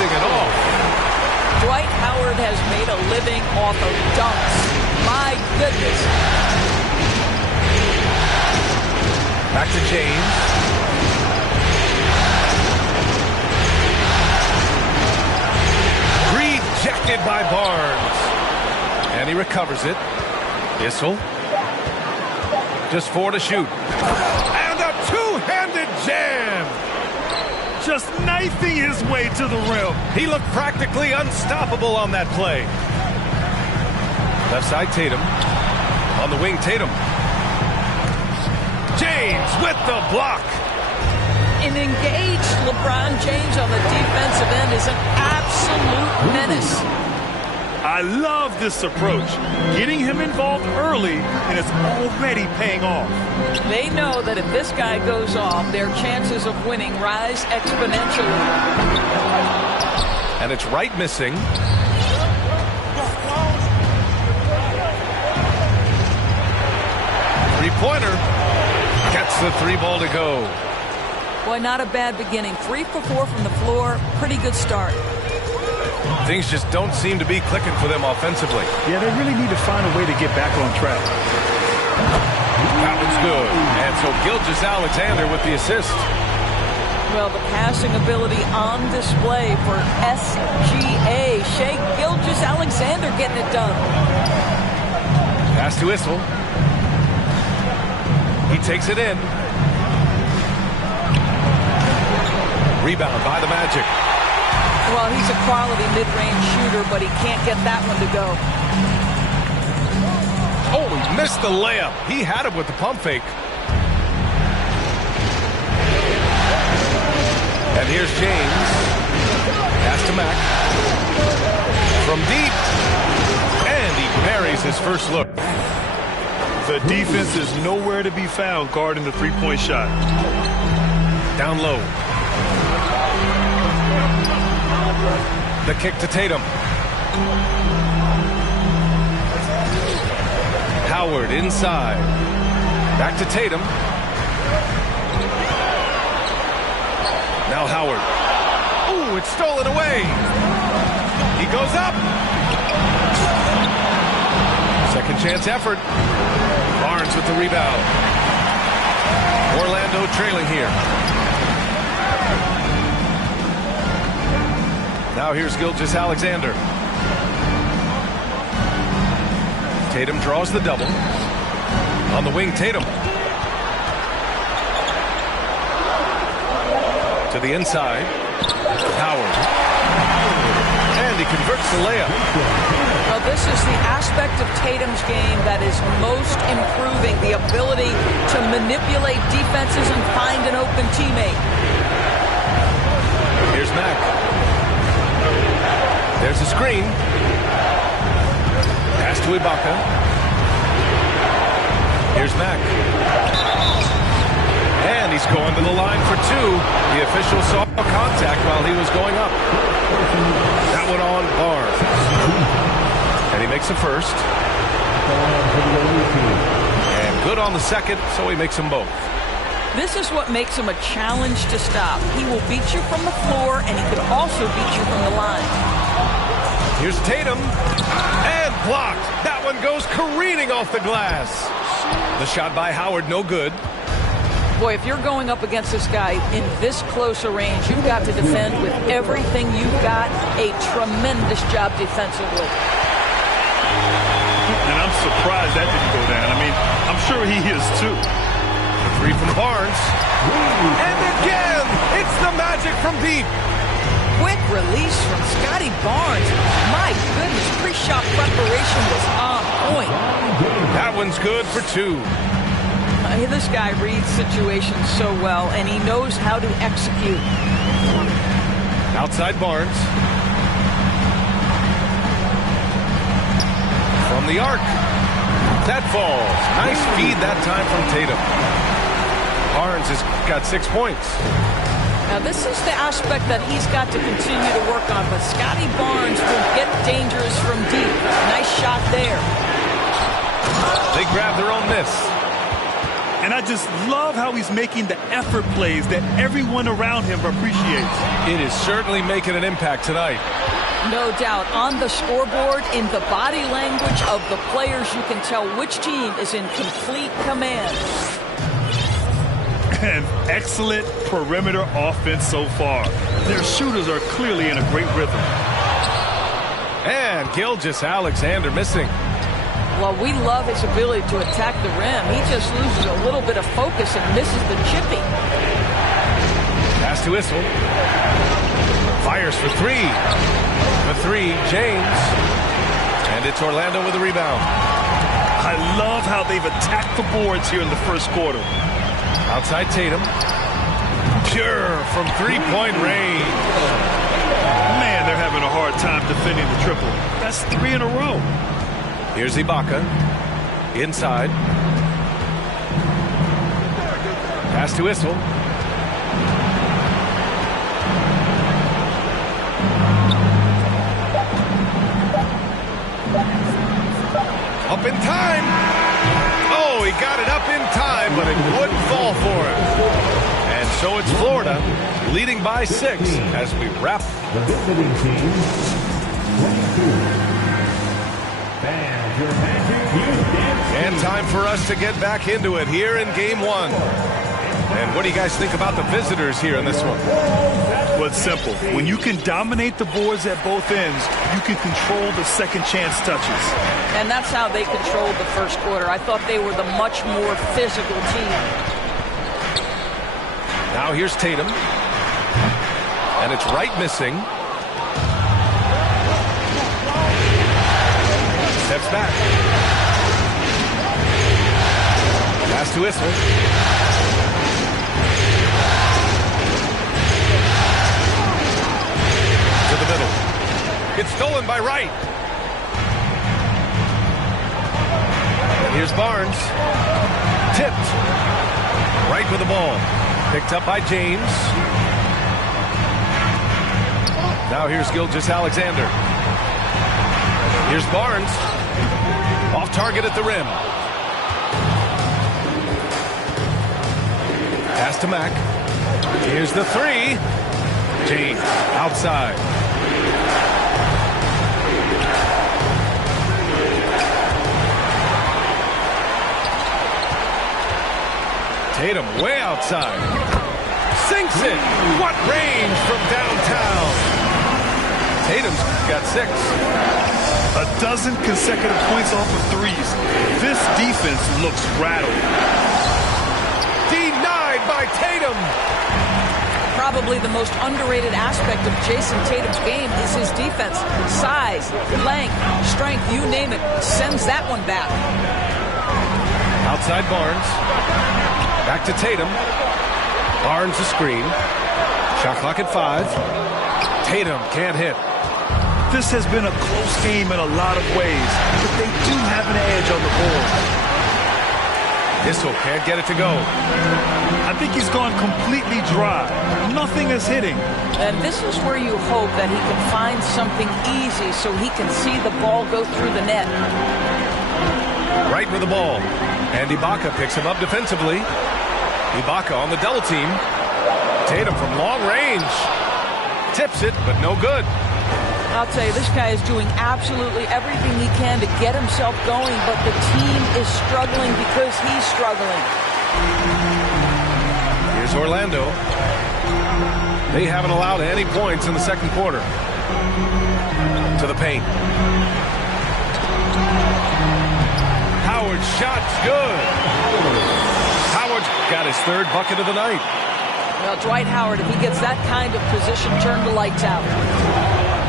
dishing it off. Dwight Howard has made a living off of dunks. My goodness. Back to James. Rejected by Barnes. And he recovers it. Issel. Just 4 to shoot. And a two-handed jam. Just knifing his way to the rim. He looked practically unstoppable on that play. Left side Tatum. On the wing Tatum. James with the block. An engaged LeBron James on the defensive end is an absolute menace. I love this approach. Getting him involved early, and it's already paying off. They know that if this guy goes off, their chances of winning rise exponentially. And it's right missing. Three-pointer. Gets the 3-ball to go. Boy, not a bad beginning. 3 for 4 from the floor. Pretty good start. Things just don't seem to be clicking for them offensively. Yeah, they really need to find a way to get back on track. That one's good. And so Gilgeous-Alexander with the assist. Well, the passing ability on display for SGA. Shai Gilgeous-Alexander getting it done. Pass to Issel. He takes it in. Rebound by the Magic. Well, he's a quality mid-range shooter, but he can't get that one to go. Oh, he missed the layup. He had it with the pump fake. And here's James. Pass to Mack. From deep. And he buries his first look. The defense is nowhere to be found guarding the three-point shot. Down low. The kick to Tatum. Howard inside. Back to Tatum. Now Howard. Ooh, it's stolen away. He goes up. Second chance effort. Barnes with the rebound. Orlando trailing here. Now here's Gilgeous-Alexander. Tatum draws the double. On the wing, Tatum. To the inside. Howard. And he converts the layup. Well, this is the aspect of Tatum's game that is most improving. The ability to manipulate defenses and find an open teammate. Here's Mack. There's a screen. Pass to Ibaka. Here's Mack. And he's going to the line for 2. The official saw contact while he was going up. That one on Barnes. And he makes the first. And good on the second, so he makes them both. This is what makes him a challenge to stop. He will beat you from the floor, and he could also beat you from the line. Here's Tatum. And blocked. That one goes careening off the glass. The shot by Howard, no good. Boy, if you're going up against this guy in this close a range, you've got to defend with everything you've got. A tremendous job defensively. And I'm surprised that didn't go down. I mean, I'm sure he is too. The 3 from Barnes. And again, it's the Magic from deep. Quick release from Scotty Barnes. My goodness, pre-shot preparation was on point. That one's good for 2. This guy reads situations so well, and he knows how to execute. Outside Barnes. From the arc. That falls. Nice feed that time from Tatum. Barnes has got 6 points. Now, this is the aspect that he's got to continue to work on, but Scotty Barnes will get dangerous from deep. Nice shot there. They grab their own miss. And And I just love how he's making the effort plays that everyone around him appreciates. It is certainly making an impact tonight. No doubt. On the scoreboard, in the body language of the players, you can tell which team is in complete command. An excellent perimeter offense so far. Their shooters are clearly in a great rhythm. And Gilgeous-Alexander missing. Well, we love his ability to attack the rim. He just loses a little bit of focus and misses the chippy. Pass to Issel. Fires for three. The three, James. And it's Orlando with the rebound. I love how they've attacked the boards here in the first quarter. Outside Tatum. Pure from three-point range. Man, they're having a hard time defending the triple. That's 3 in a row. Here's Ibaka. Inside. Pass to Issel. Up in time. Oh, he got it up in time, but it wouldn't fall for him. And so it's Florida leading by 6 as we wrap. The visiting team, 22. Fans, your Patrick Hughes. And time for us to get back into it here in Game 1. And what do you guys think about the visitors here in this one? Well, it's simple. When you can dominate the boards at both ends, you can control the second chance touches. And that's how they controlled the first quarter. I thought they were the much more physical team. Now here's Tatum. And it's right missing. Steps back. Pass to Issel. To the middle. It's stolen by Wright. And here's Barnes. Tipped. Wright with the ball. Picked up by James. Now here's Gilgeous-Alexander. Here's Barnes. Off target at the rim. Pass to Mack. Here's the three. James outside. Tatum way outside. Sinks it. What range from downtown. Tatum's got 6. A dozen consecutive points off of threes. This defense looks rattled. Denied by Tatum. Probably the most underrated aspect of Jason Tatum's game is his defense. Size, length, strength, you name it. Sends that one back. Outside Barnes. Back to Tatum. Barnes a screen. Shot clock at 5. Tatum can't hit. This has been a close game in a lot of ways, but they do have an edge on the board. Issel can't get it to go. I think he's gone completely dry. Nothing is hitting. And this is where you hope that he can find something easy so he can see the ball go through the net. Right with the ball. And Ibaka picks him up defensively. Ibaka on the double team. Tatum from long range. Tips it, but no good. I'll tell you, this guy is doing absolutely everything he can to get himself going, but the team is struggling because he's struggling. Here's Orlando. They haven't allowed any points in the second quarter. To the paint. Howard's shot's good. Howard got his 3rd bucket of the night. Well, Dwight Howard, if he gets that kind of position, turn the lights out.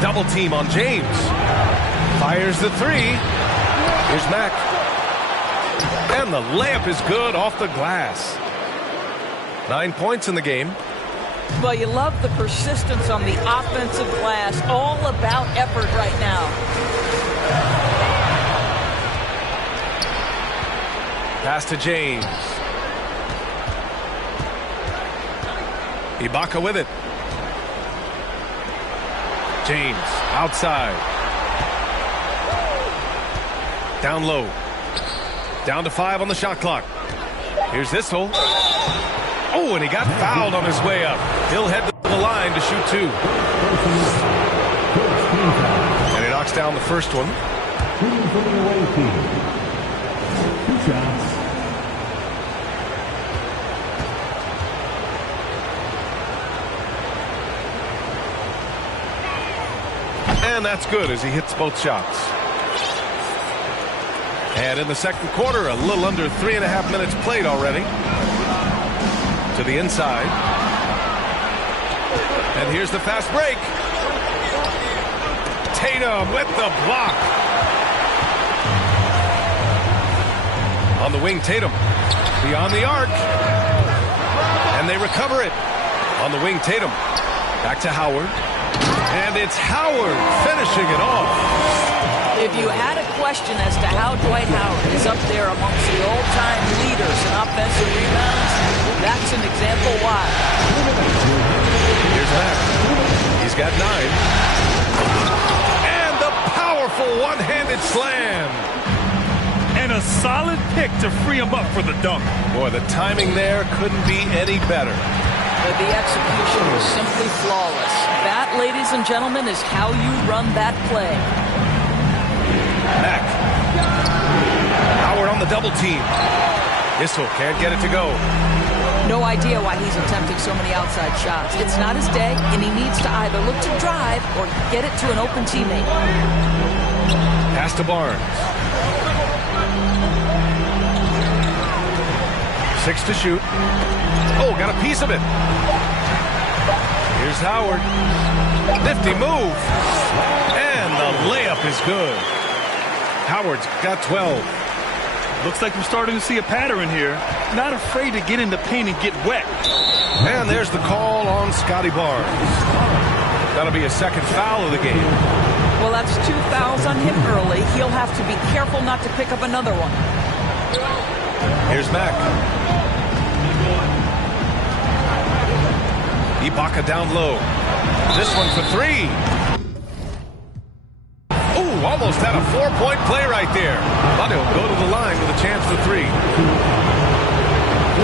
Double team on James. Fires the 3. Here's Mack. And the layup is good off the glass. 9 points in the game. Well, you love the persistence on the offensive glass. All about effort right now. Pass to James. Ibaka with it. James outside. Down low. Down to 5 on the shot clock. Here's this hole. Oh, and he got fouled on his way up. He'll head to the line to shoot 2. And he knocks down the first one. Shooting for the away team. 2 shots. And that's good as he hits both shots. And in the second quarter, a little under 3.5 minutes played already. To the inside. And here's the fast break. Tatum with the block. On the wing, Tatum. Beyond the arc. And they recover it. On the wing, Tatum. Back to Howard. And it's Howard finishing it off. If you had a question as to how Dwight Howard is up there amongst the all-time leaders in offensive rebounds, that's an example why. Here's Mack. He's got 9. And the powerful one-handed slam. And a solid pick to free him up for the dunk. Boy, the timing there couldn't be any better. But the execution was simply flawless. That, ladies and gentlemen, is how you run that play. Mack. Howard on the double team. Issel can't get it to go. No idea why he's attempting so many outside shots. It's not his day, and he needs to either look to drive or get it to an open teammate. Pass to Barnes. 6 to shoot. Oh, got a piece of it. Here's Howard. Nifty move. And the layup is good. Howard's got 12. Looks like we're starting to see a pattern here. Not afraid to get in the paint and get wet. And there's the call on Scotty Barnes. That'll be a second foul of the game. Well, that's 2 fouls on him early. He'll have to be careful not to pick up another one. Here's Mack. Ibaka down low. This one for 3. Ooh, almost had a 4-point play right there. But he'll go to the line with a chance for 3.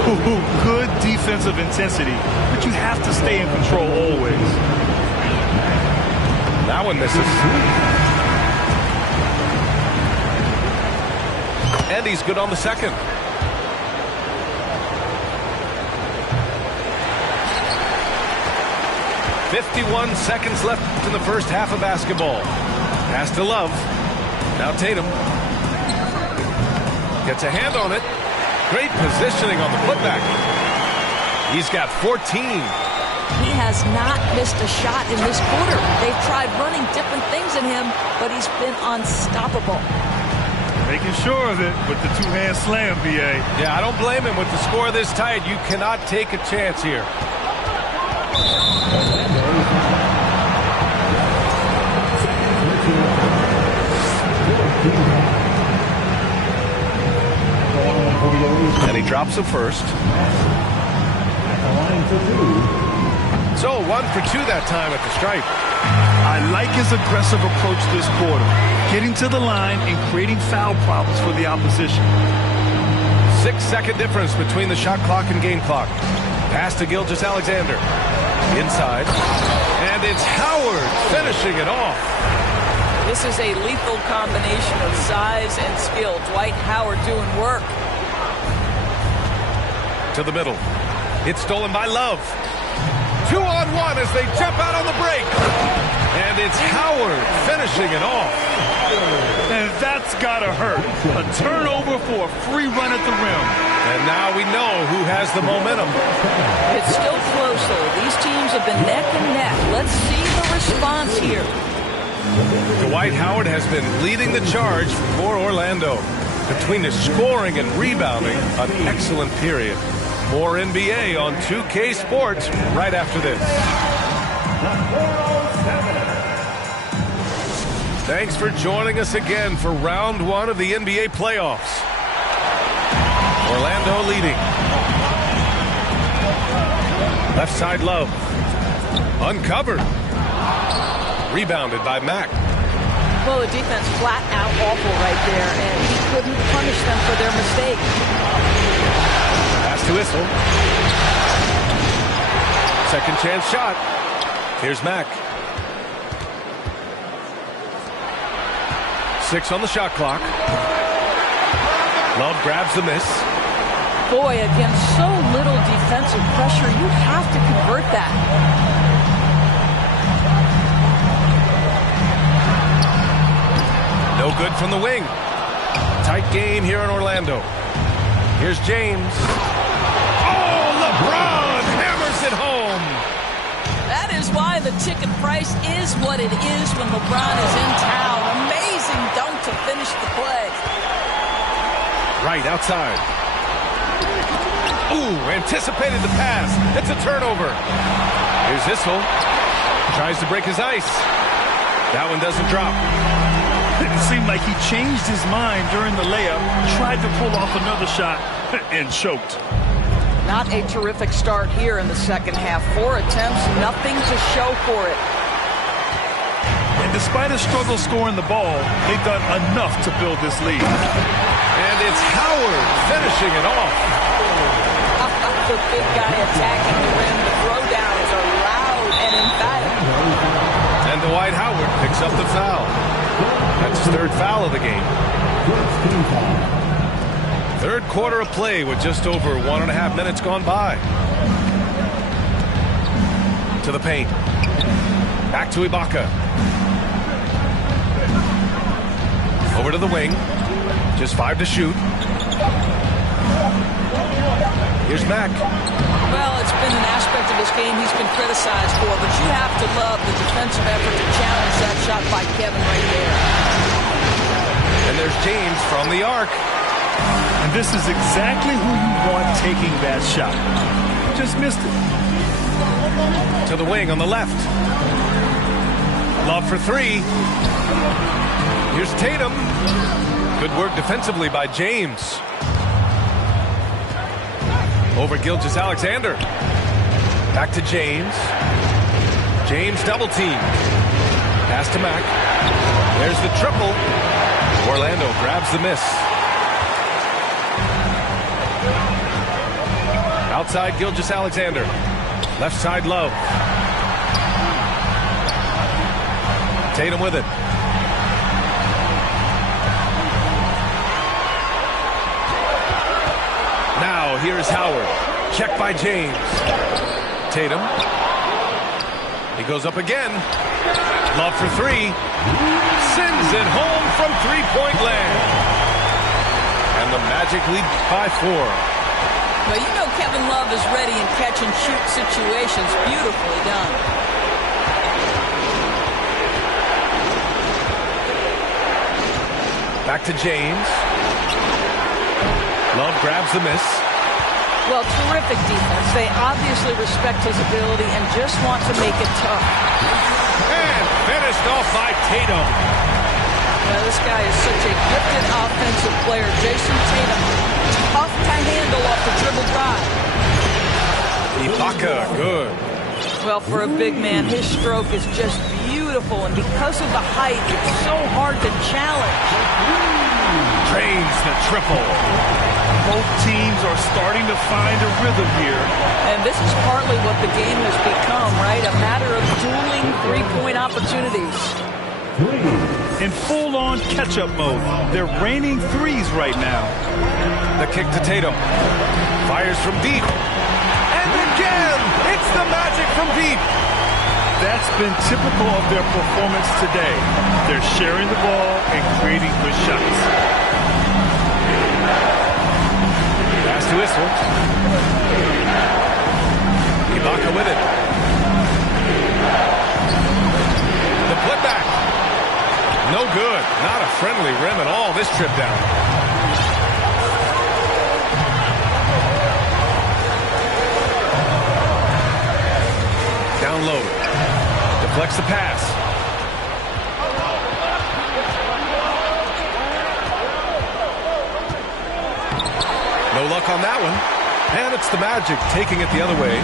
Ooh, good defensive intensity, but you have to stay in control always. That one misses. And he's good on the second. 51 seconds left in the first half of basketball. Pass to Love. Now Tatum. Gets a hand on it. Great positioning on the putback. He's got 14. He has not missed a shot in this quarter. They've tried running different things in him, but he's been unstoppable. Making sure of it with the 2-hand slam, BA. Yeah, I don't blame him. With the score this tight, you cannot take a chance here. And he drops the first. So 1 for 2 that time at the stripe. I like his aggressive approach this quarter, getting to the line and creating foul problems for the opposition. 6-second difference between the shot clock and game clock. Pass to Gilgeous-Alexander. Inside. And it's Howard finishing it off. This is a lethal combination of size and skill. Dwight Howard doing work. To the middle. It's stolen by Love. 2-on-1 as they jump out on the break. And it's Howard finishing it off. And that's gotta hurt. A turnover for a free run at the rim. And now we know who has the momentum. It's still close, though. These teams have been neck and neck. Let's see the response here. Dwight Howard has been leading the charge for Orlando. Between his scoring and rebounding, an excellent period. More NBA on 2K Sports right after this. Thanks for joining us again for round 1 of the NBA playoffs. Orlando leading. Left side Love. Uncovered. Rebounded by Mack. Well, the defense flat out awful right there, and he couldn't punish them for their mistake. whistle. Second chance shot. Here's Mack. 6 on the shot clock. Love grabs the miss. Boy, against so little defensive pressure, you have to convert that. No good from the wing. Tight game here in Orlando. Here's James. Oh, LeBron hammers it home. That is why the ticket price is what it is when LeBron is in town. Amazing dunk to finish the play. Right outside. Ooh, anticipated the pass. It's a turnover. Here's Issel. Tries to break his ice. That one doesn't drop. It seemed like he changed his mind during the layup, tried to pull off another shot, and choked. Not a terrific start here in the second half. 4 attempts, nothing to show for it. And despite a struggle scoring the ball, they've done enough to build this lead. And it's Howard finishing it off. The big guy attacking the rim. The throwdowns are loud and emphatic. And Dwight Howard picks up the foul. That's his third foul of the game. Third quarter of play with just over 1.5 minutes gone by. To the paint. Back to Ibaka. Over to the wing. Just 5 to shoot. Here's Mack. Well, it's been an aspect of his game he's been criticized for, but you have to love the defensive effort to challenge that shot by Kevin right there. And there's James from the arc. And this is exactly who you want taking that shot. Just missed it. To the wing on the left. Love for 3. Here's Tatum. Good work defensively by James. Over Gilgeous-Alexander. Back to James. James double team. Pass to Mack. There's the triple. Orlando grabs the miss. Outside Gilgeous-Alexander. Left side Love. Tatum with it. Now here's Howard. Check by James. Tatum. He goes up again. Love for 3. Sends it home from three-point land. And the Magic lead by 4. Well, you know Kevin Love is ready in catch-and-shoot situations. Beautifully done. Back to James. Love grabs the miss. Well, terrific defense. They obviously respect his ability and just want to make it tough. And finished off by Tatum. Now, this guy is such a gifted offensive player. Jason Tatum, tough to handle off the dribble drive. Ibaka, good. Well, for a big man, his stroke is just beautiful, and because of the height, it's so hard to challenge. Drains the triple. Both teams are starting to find a rhythm here. And this is partly what the game has become, right? A matter of dueling three-point opportunities. In full-on catch-up mode, they're raining threes right now. The kick to Tatum. Fires from deep. And again, it's the Magic from deep. That's been typical of their performance today. They're sharing the ball and creating good shots. Pass to Issel. Ibaka with it. The putback. No good. Not a friendly rim at all this trip down. Down low. Deflects the pass. No luck on that one. And it's the Magic taking it the other way.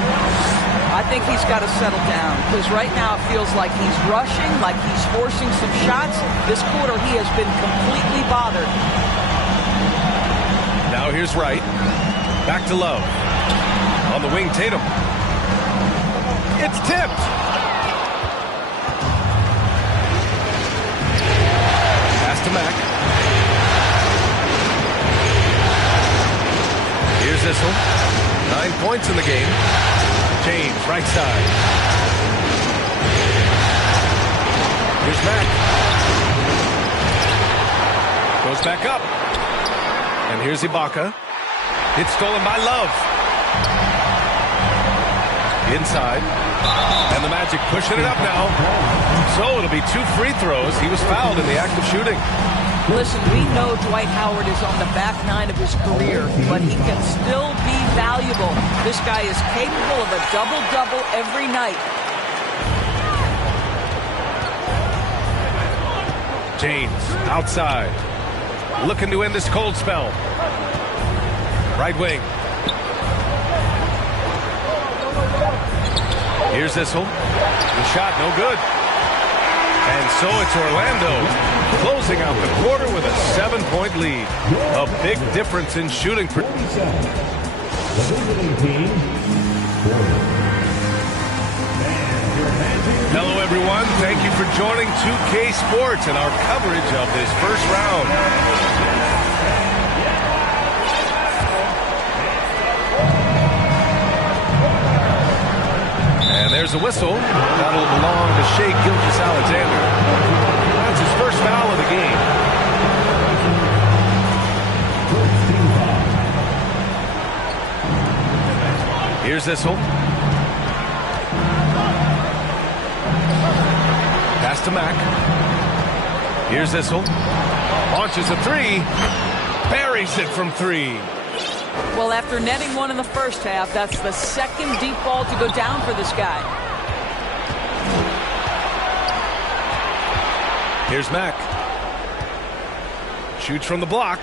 I think he's got to settle down, because right now it feels like he's rushing, like he's forcing some shots. This quarter he has been completely bothered. Now here's Wright. Back to Love. On the wing, Tatum. It's tipped. Pass to Mack. Here's Issel. 9 points in the game. James, right side. Here's Mack. Goes back up. And here's Ibaka. It's stolen by Love. Inside. And the Magic pushing it up now. So it'll be 2 free throws. He was fouled in the act of shooting. Listen, we know Dwight Howard is on the back 9 of his career, but he can still be valuable. This guy is capable of a double-double every night. James, outside. Looking to end this cold spell. Right wing. Here's Issel. The shot, no good. And so it's Orlando closing out the quarter with a 7-point lead. A big difference in shooting. The visiting team, Hello, everyone. Thank you for joining 2K Sports and our coverage of this first round. And there's a whistle. That'll belong to Shai Gilgeous-Alexander. That's his first foul of the game. Here's Issel. Pass to Mack. Here's Issel. Launches a 3. Buries it from 3. Well, after netting 1 in the first half, that's the second deep ball to go down for this guy. Here's Mack. Shoots from the block.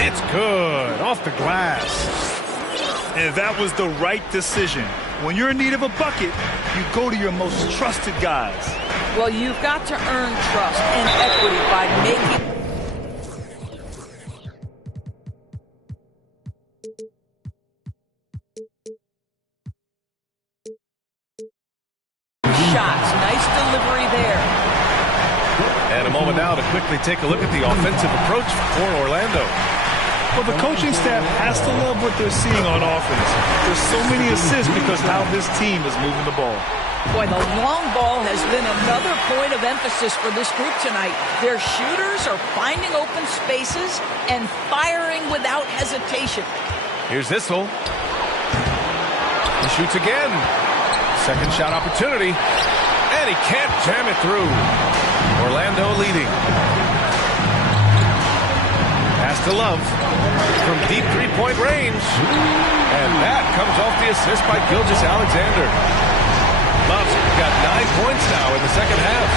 It's good. Off the glass. And that was the right decision. When you're in need of a bucket, you go to your most trusted guys. Well, you've got to earn trust and equity by making shots. Nice delivery there. And a moment now to quickly take a look at the offensive approach for Orlando. Well, the coaching staff has to love what they're seeing on offense. There's so many assists because how this team is moving the ball. Boy, the long ball has been another point of emphasis for this group tonight. Their shooters are finding open spaces and firing without hesitation. Here's Issel. He shoots again. Second shot opportunity. And he can't jam it through. Orlando leading. Pass to Love. From deep three-point range. And that comes off the assist by Gilgeous-Alexander. Love's got 9 points now in the second half.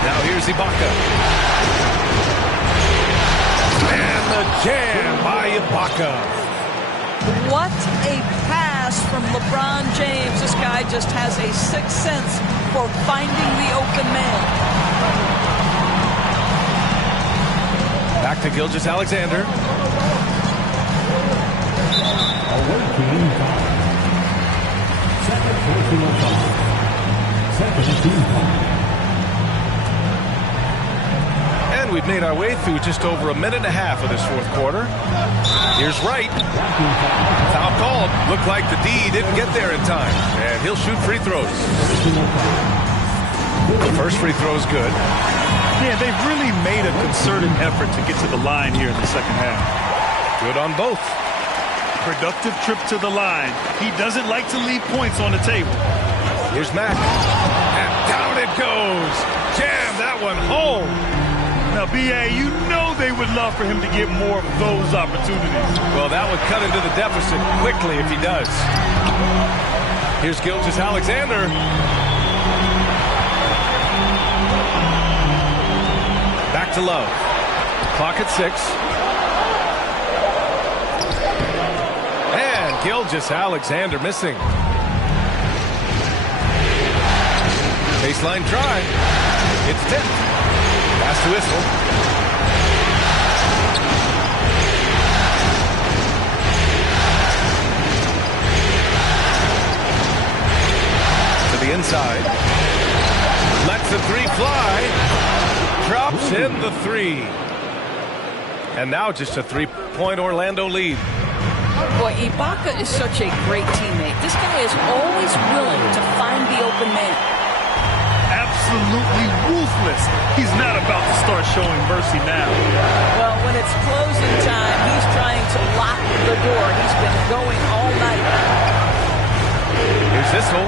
Now here's Ibaka. And the jam by Ibaka. What a pass from LeBron James. This guy just has a sixth sense for finding the open man. Back to Gilgeous-Alexander. away team foul. Second personal foul. Second team foul. And we've made our way through just over a minute and a half of this fourth quarter. Here's Wright. Foul called. Looked like the D didn't get there in time. And he'll shoot free throws. The first free throw is good. Yeah, they've really made a concerted effort to get to the line here in the second half. Good on both. Productive trip to the line. He doesn't like to leave points on the table. Here's Mack. And down it goes. Jam that one home. Now, B.A., you know they would love for him to get more of those opportunities. Well, that would cut into the deficit quickly if he does. Here's Gilgeous-Alexander. Back to Love. Clock at 6. And Gilgeous-Alexander missing. Baseline try. It's tipped. Pass to Issel. inside. Lets the three fly. Drops in the three. And now just a 3-point Orlando lead. Boy, Ibaka is such a great teammate. This guy is always willing to find the open man. Absolutely ruthless. He's not about to start showing mercy now. Well, when it's closing time, he's trying to lock the door. He's been going all night. Here's Issel.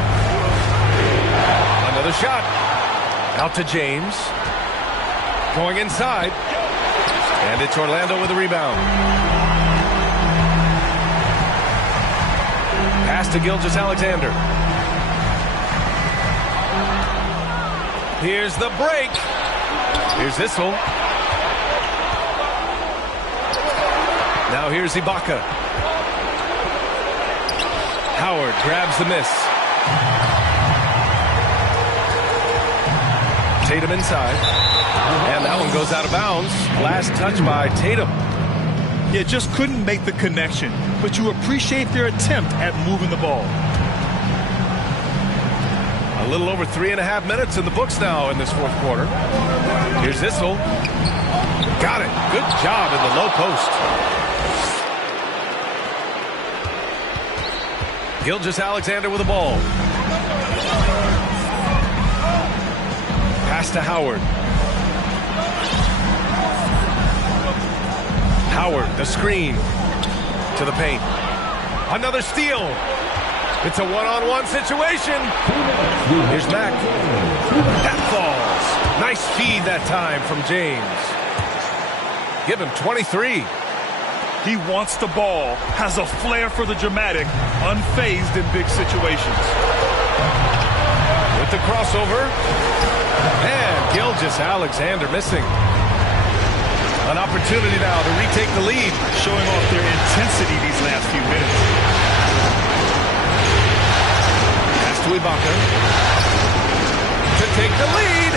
Another shot. Out to James. Going inside. And it's Orlando with a rebound. Pass to Gilgeous-Alexander. Here's the break. Here's Issel. Now here's Ibaka. Howard grabs the miss. Tatum inside. And that one goes out of bounds. Last touch by Tatum. Yeah, just couldn't make the connection. But you appreciate their attempt at moving the ball. A little over 3.5 minutes in the books now in this fourth quarter. Here's Issel. Got it. Good job in the low post. Gilgeous-Alexander with the ball. Pass to Howard. Howard, the screen to the paint. Another steal. It's a one-on-one situation. Here's Mack. That falls. Nice feed that time from James. Give him 23. He wants the ball, has a flair for the dramatic, unfazed in big situations. With the crossover. And Gilgeous-Alexander missing. An opportunity now to retake the lead. Showing off their intensity these last few minutes. Pass to Ibaka. To take the lead.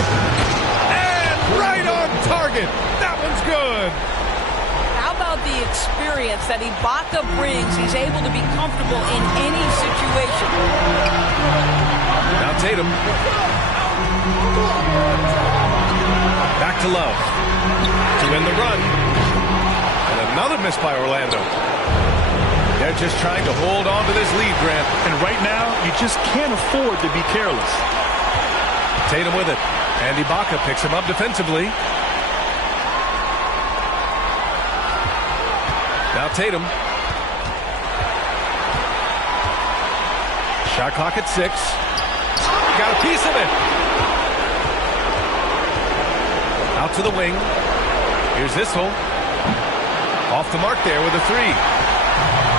And right on target. That one's good. How about the experience that Ibaka brings? He's able to be comfortable in any situation. Now Tatum. Back to Love. To win the run. And another miss by Orlando. They're just trying to hold on to this lead, Grant. And right now, you just can't afford to be careless. Tatum with it. And Ibaka picks him up defensively. Now Tatum. Shot clock at 6. Got a piece of it. Out to the wing. Here's Issel. Off the mark there with a 3.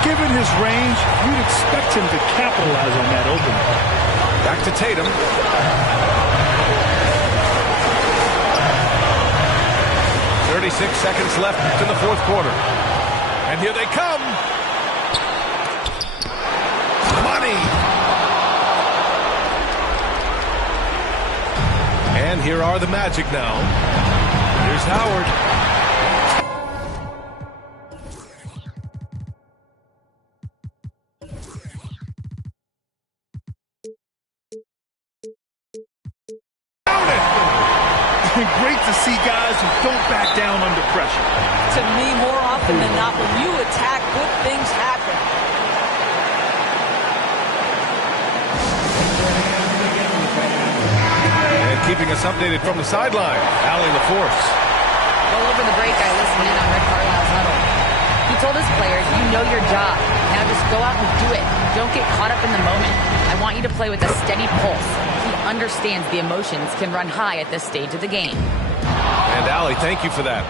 Given his range, you'd expect him to capitalize on that opening. Back to Tatum. .36 seconds left in the fourth quarter. And here they come. Money. And here are the Magic now. Here's Howard. Great to see guys who don't back down under pressure. To me, more often than not, when you attack, good things happen. And keeping us updated from the sideline, Allie LaForce. Well, over the break, I listened in on Rick Carlisle's huddle. He told his players, you know your job. Now just go out and do it. Don't get caught up in the moment. I want you to play with a steady pulse. He understands the emotions can run high at this stage of the game. And Allie, thank you for that.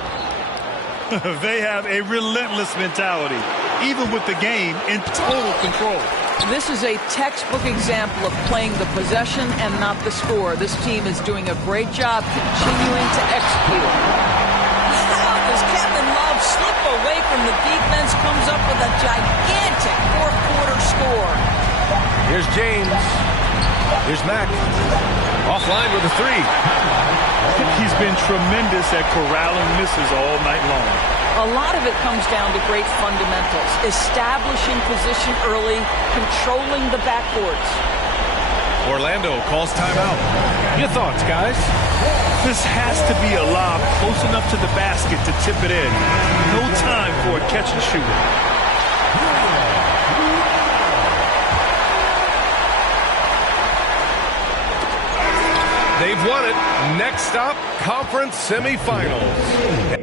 They have a relentless mentality, even with the game in total control. This is a textbook example of playing the possession and not the score. This team is doing a great job continuing to execute. How does Kevin Love slip away from the defense, comes up with a gigantic fourth quarter score? Here's James. Here's Mack. Offline with a 3. He's been tremendous at corralling misses all night long. A lot of it comes down to great fundamentals. Establishing position early, controlling the backboards. Orlando calls timeout. Your thoughts, guys? This has to be a lob close enough to the basket to tip it in. No time for a catch and shoot. They've won it. Next stop, conference semifinals.